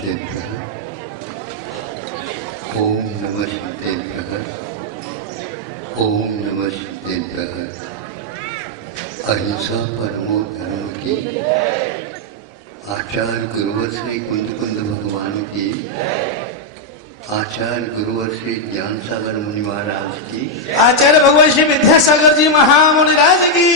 शिवाय। ओम नमः शिवाय। ओम नमः शिवाय। अहिंसा परमो धर्म की, आचार्य गुरुवर श्री कुंद कुंद भगवान की, आचार्य गुरुवर श्री ज्ञान सागर मुनि महाराज की, आचार्य भगवान श्री विद्यासागर जी महामुनि राज की।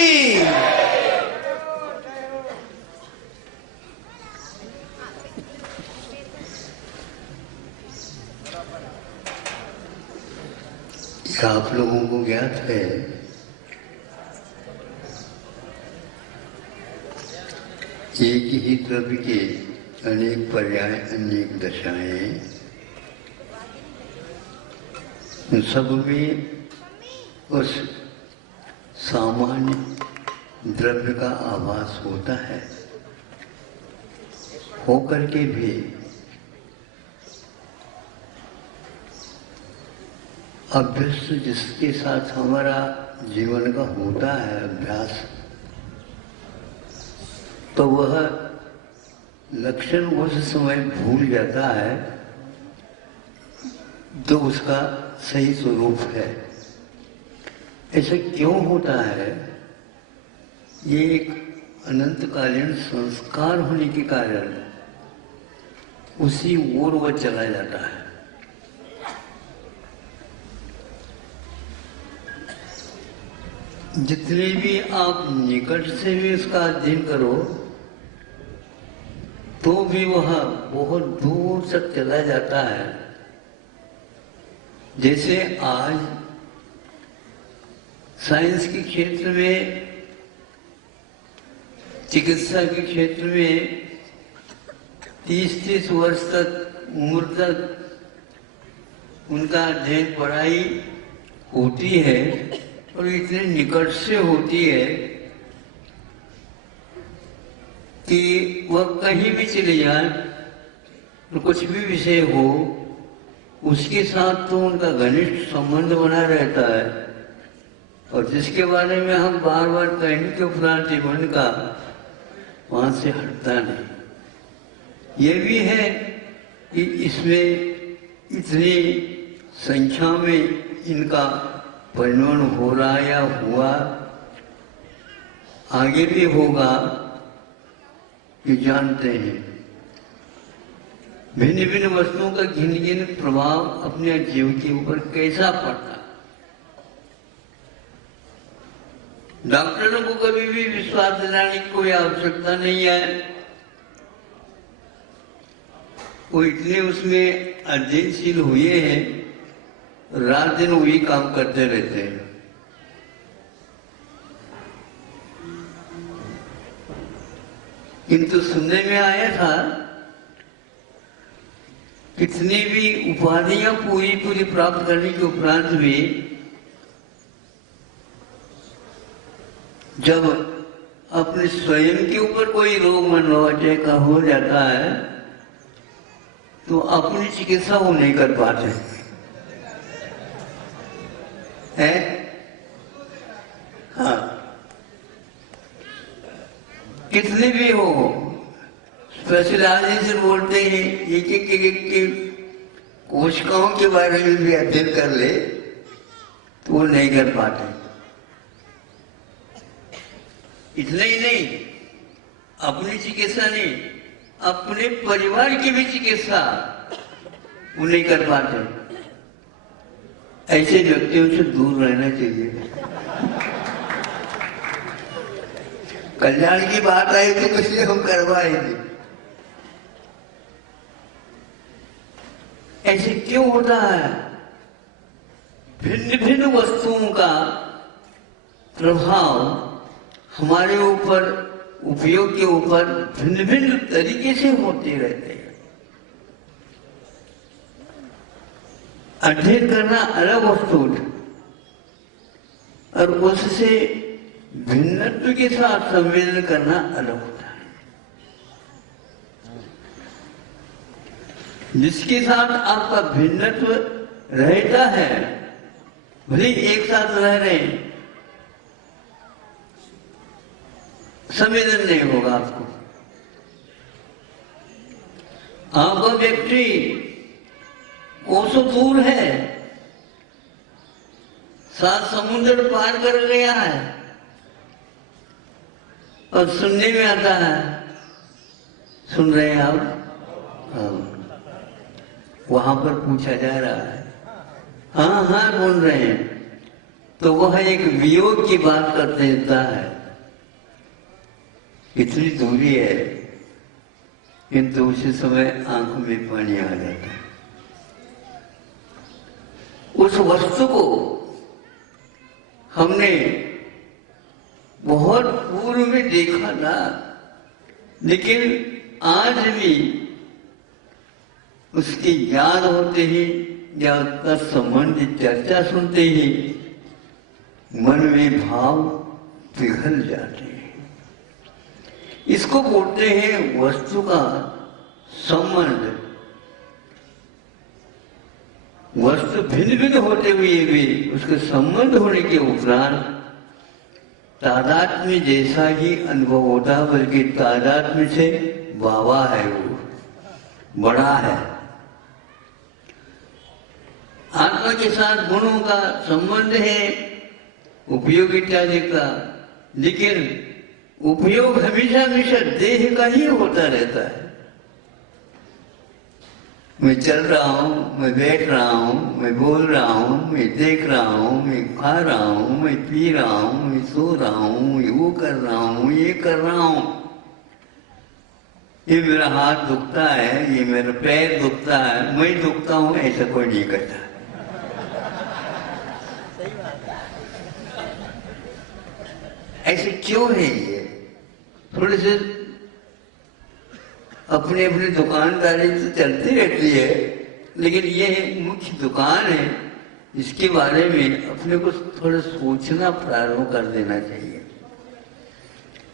आप लोगों को ज्ञात है एक ही द्रव्य के अनेक पर्याय, अनेक दशाएं, सब में उस सामान्य द्रव्य का आभास होता है, होकर के भी अभ्यस्त जिसके साथ हमारा जीवन का होता है अभ्यास, तो वह लक्षण उस समय भूल जाता है तो उसका सही स्वरूप है। ऐसा क्यों होता है? ये एक अनंतकालीन संस्कार होने के कारण उसी ओर वह चला जाता है। जितने भी आप निकट से भी उसका अध्ययन करो तो भी वह बहुत दूर तक चला जाता है। जैसे आज साइंस के क्षेत्र में, चिकित्सा के क्षेत्र में 30-30 वर्ष तक उम्र तक उनका अध्ययन पढ़ाई होती है और इतने निकट से होती है कि वह कहीं भी चले जाए तो कुछ भी विषय हो उसके साथ तो उनका घनिष्ठ संबंध बना रहता है। और जिसके बारे में हम बार बार कहने के उपरांत जीवन का वहां से हटता नहीं। ये भी है कि इसमें इतनी संख्या में इनका परिणमन हो रहा या हुआ, आगे भी होगा, ये जानते हैं। भिन्न भिन्न वस्तुओं का भिन्न भिन्न प्रभाव अपने जीव के ऊपर कैसा पड़ता। डॉक्टरों को कभी भी विश्वास दिलाने की कोई आवश्यकता नहीं है, वो इतने उसमें अध्ययनशील हुए हैं, रात दिन वही काम करते रहते हैं। किंतु सुनने में आया था कितनी भी उपाधियां पूरी प्राप्त करने के उपरांत भी जब अपने स्वयं के ऊपर कोई रोग मनोवांछा का हो जाता है तो अपनी चिकित्सा वो नहीं कर पाते है। हाँ, कितने भी हो स्पेशलाइजेशन बोलते हैं, एक कोशिकाओं के बारे में भी अध्ययन कर ले तो वो नहीं कर पाते। इतना ही नहीं, अपनी चिकित्सा नहीं, अपने परिवार की भी चिकित्सा वो नहीं कर पाते। ऐसे व्यक्तियों से दूर रहना चाहिए। कल्याण की बात आई तो इसलिए हम करवाएंगे। ऐसे क्यों होता है? भिन्न भिन्न वस्तुओं का प्रभाव हमारे ऊपर, उपयोग के ऊपर भिन्न भिन्न तरीके से होते रहते हैं। अध्ययन करना अलग वस्तु और उससे भिन्नत्व के साथ संवेदन करना अलग होता है। जिसके साथ आपका भिन्नत्व रहता है, भले एक साथ रह रहे हैं, संवेदन नहीं होगा आपको। आपका व्यक्ति कोसों दूर है, 7 समुद्र पार कर गया है, और सुनने में आता है, सुन रहे हैं आप? वहां पर पूछा जा रहा है, हाँ हाँ बोल रहे हैं, तो वह एक वियोग की बात कर देता है, इतनी दूरी है, किंतु उसी समय आंखों में पानी आ जाता है। उस वस्तु को हमने बहुत पूर्व में देखा था, लेकिन आज भी उसकी याद होते ही या उसका संबंधित चर्चा सुनते ही मन में भाव पिघल जाते हैं। इसको बोलते हैं वस्तु का संबंध। वस्तु भिन्न भिन्न होते हुए भी उसके संबंध होने के उपरांत तादात्म्य जैसा ही अनुभव होता, बल्कि तादात्म्य से बाबा है, वो बड़ा है। आत्मा के साथ गुणों का संबंध है, उपयोग इत्यादि का, लेकिन उपयोग हमेशा हमेशा देह का ही होता रहता है। मैं चल रहा हूं, मैं बैठ रहा हूं, मैं बोल रहा हूं, मैं देख रहा हूं, मैं खा रहा हूं, मैं पी रहा हूं, मैं सो रहा हूं, मैं वो कर रहा हूं, ये कर रहा हूं। ये मेरा हाथ दुखता है, ये मेरा पैर दुखता है, मैं दुखता हूं, ऐसा कोई नहीं करता। ऐसे क्यों है ये? थोड़े से अपनी अपनी दुकानदारी तो चलती रहती है, लेकिन ये मुख्य दुकान है, इसके बारे में अपने को थोड़ा सोचना प्रारंभ कर देना चाहिए।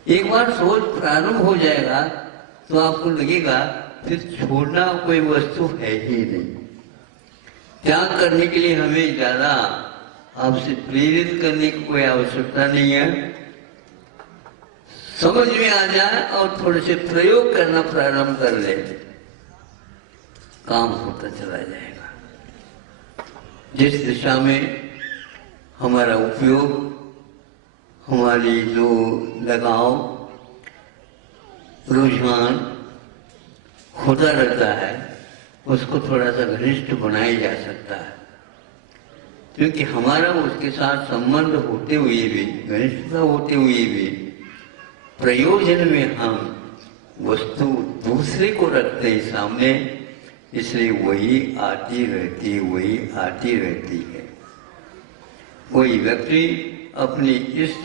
एक बार सोच प्रारंभ हो जाएगा तो आपको लगेगा फिर छोड़ना कोई वस्तु है ही नहीं। त्याग करने के लिए हमें ज्यादा आपसे प्रेरित करने की कोई आवश्यकता नहीं है। समझ में आ जाए और थोड़े से प्रयोग करना प्रारंभ कर ले, काम होता चला जाएगा। जिस दिशा में हमारा उपयोग, हमारी जो लगाव, रुझान होता रहता है, उसको थोड़ा सा घनिष्ठ बनाया जा सकता है, क्योंकि हमारा उसके साथ संबंध होते हुए भी, घनिष्ठता होते हुए भी, प्रयोजन में हम वस्तु दूसरे को रखते हैं सामने, इसलिए वही आती रहती है। कोई व्यक्ति अपने इष्ट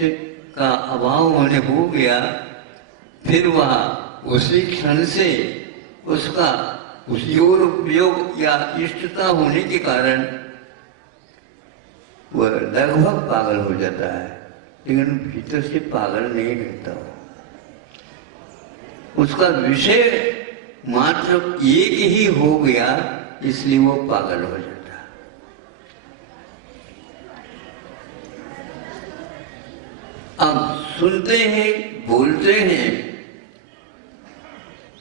का अभाव होने हो गया, फिर वह उसी क्षण से उसका उसी और उपयोग या इष्टता होने के कारण वह लगभग पागल हो जाता है, लेकिन भीतर से पागल नहीं रहता। उसका विषय मात्र एक ही हो गया, इसलिए वो पागल हो जाता है। अब सुनते हैं, बोलते हैं,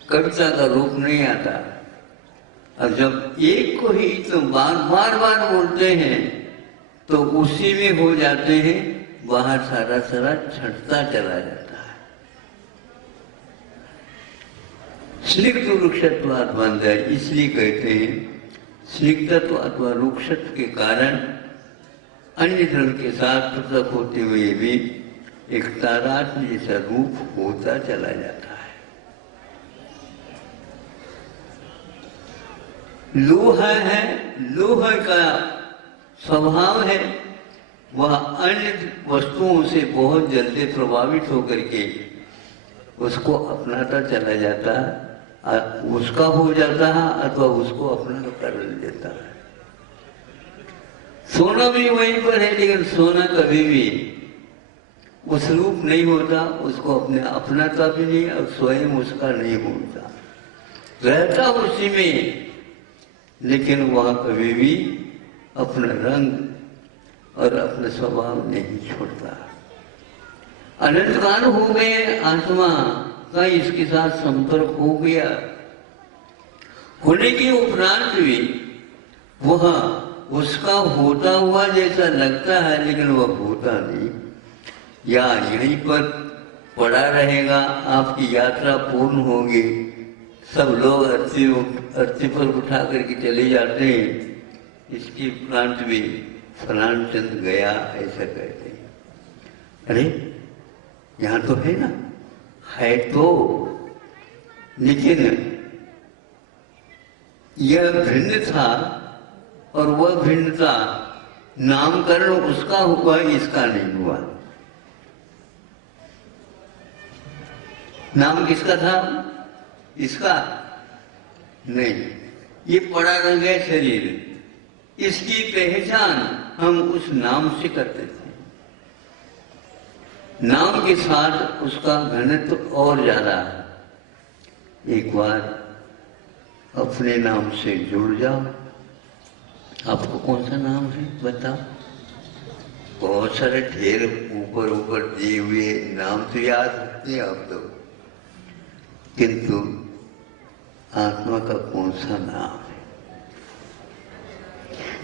कविता का रूप नहीं आता। और जब एक को ही तो बार बार बोलते हैं तो उसी में हो जाते हैं, बाहर सारा छटता चला जाता है। स्निग्ध वृक्षत्वात् बंध है, इसलिए कहते हैं स्निग्धत्व अथवा वृक्षत्व के कारण अन्य धर्म के साथ पृथक होते हुए भी एक तादात्म्य जैसा रूप होता चला जाता है। लोहा है, लोहा का स्वभाव है, वह अन्य वस्तुओं से बहुत जल्दी प्रभावित होकर के उसको अपनाता चला जाता है, उसका हो जाता है अथवा उसको अपना कर लेता है। सोना भी वहीं पर है, लेकिन सोना कभी भी उस रूप नहीं होता, उसको अपने अपनाता भी नहीं और स्वयं उसका नहीं होता, रहता उसी में, लेकिन वह कभी भी अपना रंग और अपना स्वभाव नहीं छोड़ता। अनंत काल हो गए, आत्मा का इसके साथ संपर्क हो गया, होने के उपरांत भी वह उसका होता हुआ जैसा लगता है, लेकिन वह होता नहीं, या यहीं पर पड़ा रहेगा, आपकी यात्रा पूर्ण होगी, सब लोग अर्थी पर उठा करके चले जाते हैं, इसके उपरांत भी फलान चंद गया ऐसा कहते हैं। अरे यहाँ तो है ना, है तो, लेकिन यह भिन्न था और वह भिन्नता नामकरण उसका हुआ, इसका नहीं हुआ। नाम किसका था? इसका नहीं, ये पड़ा रह गया शरीर, इसकी पहचान हम उस नाम से करते थे। नाम के साथ उसका घनत्व और ज्यादा है। एक बार अपने नाम से जुड़ जाओ। आपको कौन सा नाम है बताओ? बहुत सारे ढेर ऊपर ऊपर दिए हुए नाम तो याद रखते हैं आप लोग, किंतु आत्मा का कौन सा नाम है?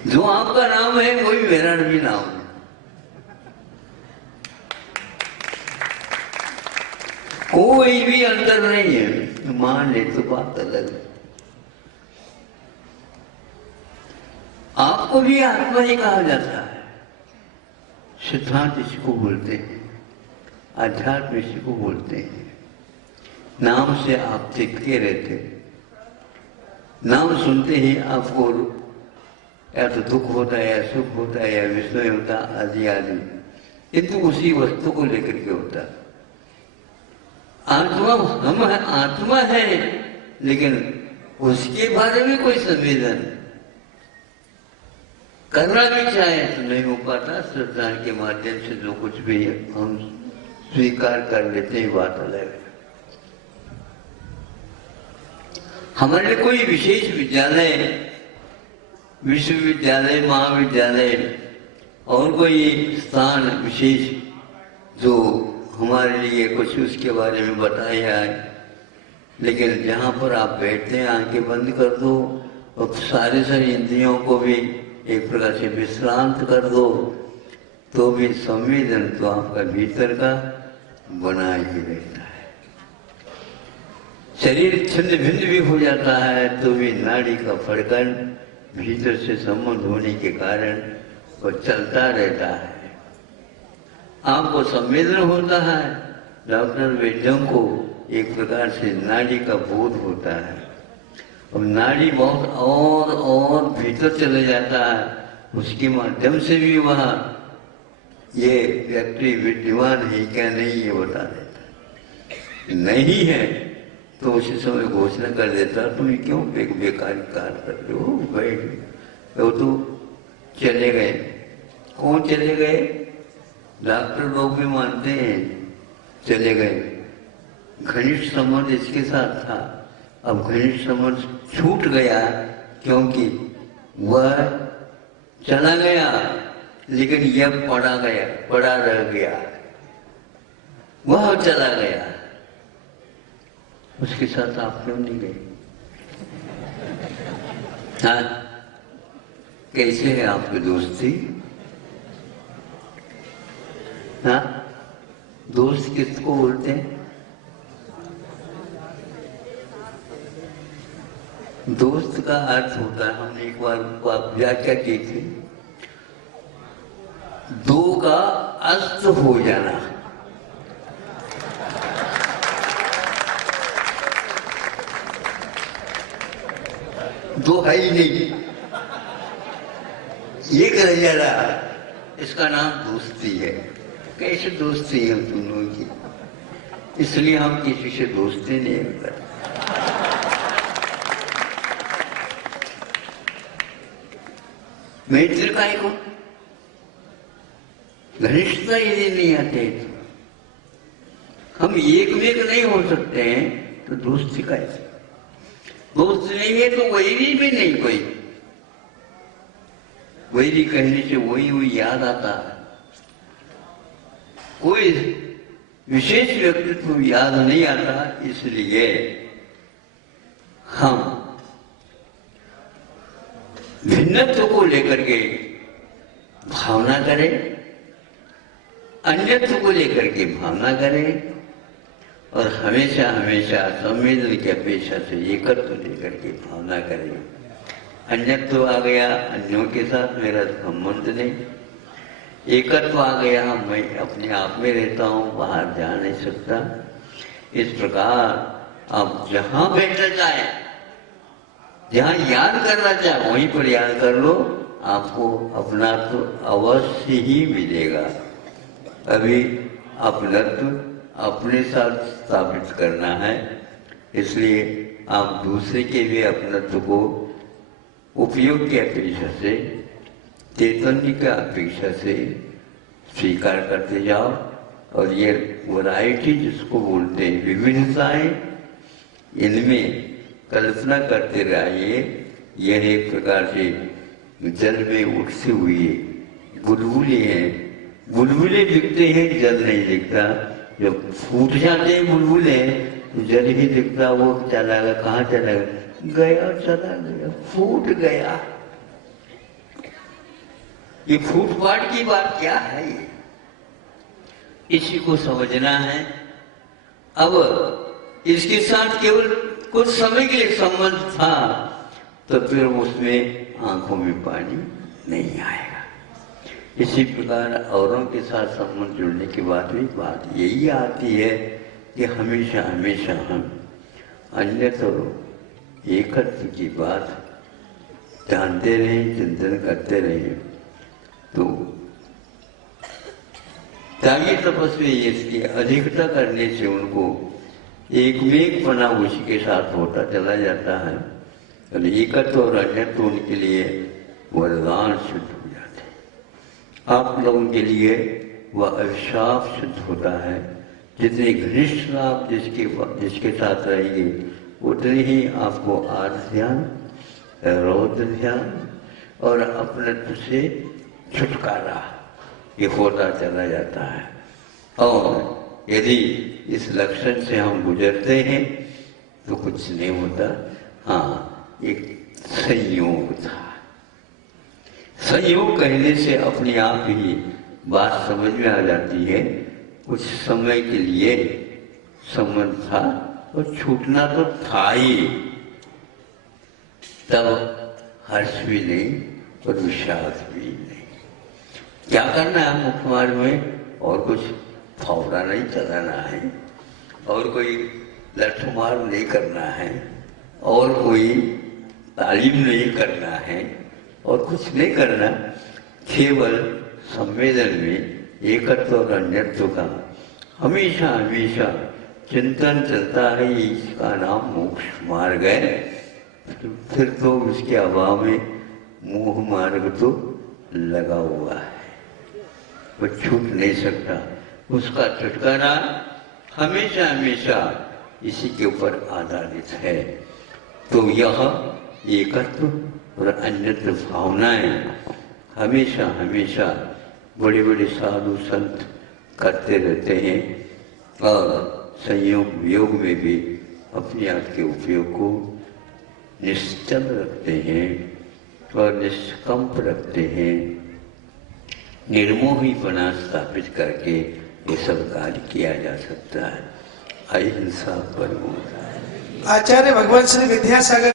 जो आपका नाम है वही मेरा भी नाम है। कोई भी अंतर नहीं है, मान ले तो बात अलग है। आपको भी आत्मा ही कहा जाता है। सिद्धांत इसको बोलते हैं, अध्यात्म इसको बोलते हैं। नाम से आप दिखते रहते, नाम सुनते ही आपको या तो दुख होता है या सुख होता है या विस्मय होता आदि आदि, किंतु उसी वस्तु को लेकर के होता। आत्मा हम है, आत्मा है, लेकिन उसके बारे में कोई संवेदन करना भी चाहे तो नहीं हो पाता। श्रद्धा के माध्यम से जो कुछ भी हम स्वीकार कर लेते हैं, बात अलग है। हमारे कोई विशेष विद्यालय, विश्वविद्यालय, महाविद्यालय और कोई स्थान विशेष जो हमारे लिए कुछ उसके बारे में बताया है, लेकिन जहाँ पर आप बैठते हैं आंखें बंद कर दो और सारे इंद्रियों को भी एक प्रकार से विश्रांत कर दो, तो भी संवेदन तो आपका भीतर का बना ही रहता है। शरीर छिन्न भिन्न भी हो जाता है तो भी नाड़ी का फड़कन भीतर से संबंध होने के कारण वो चलता रहता है। आपको संवेदन होता है, डॉक्टर वैद्यों को एक प्रकार से नाड़ी का बोध होता है। अब नाड़ी बहुत और भीतर चले जाता है, उसके माध्यम से भी वह ये व्यक्ति विद्यमान है क्या नहीं ये बता देता है। नहीं है तो उसी समय घोषणा कर देता, तुम क्यों बेकारी कार्य कर रहे हो, बैठ। वो तो चले गए। कौन चले गए? डॉक्टर लोग भी मानते हैं चले गए। घनिष्ठ संबंध इसके साथ था, अब घनिष्ठ संबंध छूट गया क्योंकि वह चला गया, लेकिन यह पड़ा रह गया। वह चला गया, उसके साथ आप क्यों नहीं गए? हाँ, कैसे है आपकी दोस्ती? हाँ, दोस्त किसको बोलते हैं? दोस्त का अर्थ होता है, हमने एक बार व्याख्या की थी, दो का अस्त हो जाना। दो है ही नहीं, एक रह जा रहा, इसका नाम दोस्ती है। कैसे दोस्ती है हम तुम लोगों की? इसलिए हम किसी से दोस्ती नहीं करते। मैत्री काय को? घनिष्ठता यदि नहीं आते तो हम एक में नहीं हो सकते हैं, तो दोस्ती कैसे? दोस्त नहीं है तो वैरी भी नहीं कोई। वैरी कहने से वही याद आता है, कोई विशेष व्यक्तित्व याद नहीं आता। इसलिए हम भिन्नत्व को लेकर के भावना करें, अन्यत्व को लेकर के भावना करें और हमेशा हमेशा संवेदन की अपेक्षा से एकत्व लेकर के भावना करें। अन्यत्व आ गया, अन्यों के साथ मेरा संबंध नहीं। एकत्व आ गया, मैं अपने आप में रहता हूँ, बाहर जा नहीं सकता। इस प्रकार आप जहां बैठना चाहे, जहां याद करना चाहे वहीं पर याद कर लो, आपको अपना तो अवश्य ही मिलेगा। अभी अपनत्व अपने साथ स्थापित करना है, इसलिए आप दूसरे के भी अपनत्व को उपयोग की अपेक्षा से, चैतन्य की अपेक्षा से स्वीकार करते जाओ। और ये वैरायटी जिसको बोलते हैं, विविधताएं, इनमें कल्पना करते रहिए। यह एक प्रकार से जल में उठती हुई बुलबुले हैं। बुलबुले दिखते हैं, जल नहीं दिखता। जब फूट जाते हैं बुलबुले तो जल ही दिखता। वो चला गया, कहाँ चला गया, चला गया, फूट गया। ये फूटपाट की बात क्या है? ये इसी को समझना है। अब इसके साथ केवल कुछ समय के लिए संबंध था तो फिर उसमें आंखों में पानी नहीं आएगा। इसी प्रकार औरों के साथ संबंध जुड़ने के बाद भी बात यही आती है कि हमेशा हमेशा हम अन्यत्र और एकत्व की बात जानते रहें, चिंतन करते रहें। तो त्यागी तपस्वी इसकी अधिकता करने से उनको एक में पना उसी के साथ होता चला जाता है और एकत्व और अन्यत्व उनके लिए वरदान सिद्ध हो जाते हैं। आप लोगों के लिए वह अभिशाप सिद्ध होता है। जितने घनिष्ठ आप जिसके साथ रहेंगे उतने ही आपको आर्थ ध्यान, रौद्र ध्यान और अपनत्व से छुटकारा ये होता चला जाता है। और यदि इस लक्षण से हम गुजरते हैं तो कुछ नहीं होता। हाँ, एक संयोग था। संयोग कहने से अपने आप ही बात समझ में आ जाती है। कुछ समय के लिए संबंध था और छूटना तो था ही। तब हर्ष भी नहीं और विषाद भी नहीं। क्या करना है मुख्य मार्ग में? और कुछ फौरा नहीं चलाना है, और कोई लठमार नहीं करना है, और कोई तालीम नहीं करना है, और कुछ नहीं करना। केवल संवेदन में एकत्व और अन्यत्व का हमेशा हमेशा चिंतन चलता है। इसका नाम मोक्ष मार्ग है। फिर तो उसके अभाव में मोह मार्ग तो लगा हुआ है, वो छूट नहीं सकता। उसका छुटकारा हमेशा हमेशा इसी के ऊपर आधारित है। तो यह एकत्व और अन्यत्व भावनाएं हमेशा हमेशा बड़े बड़े साधु संत करते रहते हैं और संयोग वियोग में भी अपने आप के उपयोग को निश्चल रखते हैं और निष्कंप रखते हैं। निर्मोहीपना स्थापित करके ये सब कार्य किया जा सकता है। अहिंसा परमो। आचार्य भगवान श्री विद्यासागर